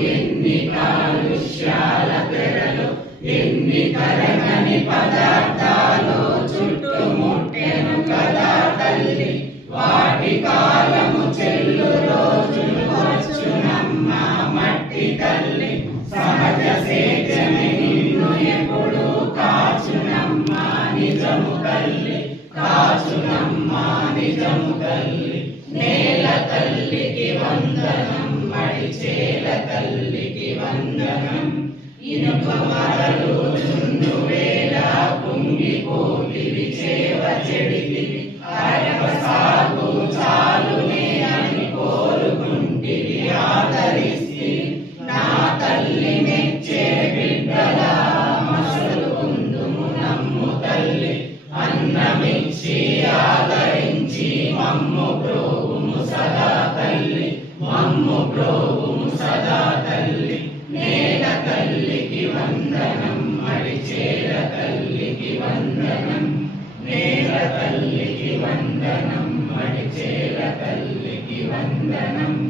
ఎన్ని కాలుష్యాల తెరలు ఎన్ని కరగని పదార్థాలు చుట్టుముట్టెను కదా తల్లి వాటి కాలము చెల్లు రోజులు వచ్చునమ్మా మట్టి తల్లి సహజ సేచని నిన్ను ఎప్పుడు కాచునమ్మా నిజము తల్లి. కాచునమ్మా నిజము తల్లి. నేల తల్లికి వందనం. మడిచేల తల్లికి వందనం ఇనుప మరలు చుండు వేళ కుంగి చేవ చెడితివి అరవ సాగు చాలునే అని కోరుకుంటివి ఆదరిస్తే నా తల్లి మెచ్చే బిడ్డల మసలు ఉందుము నమ్ము తల్లి అన్నమిచ్చి ప్రోగుము సదా తల్లి నేల తల్లికి వందనం మడిచేల తల్లికి వందనం నేల తల్లికి వందనం మడిచేల తల్లికి వందనం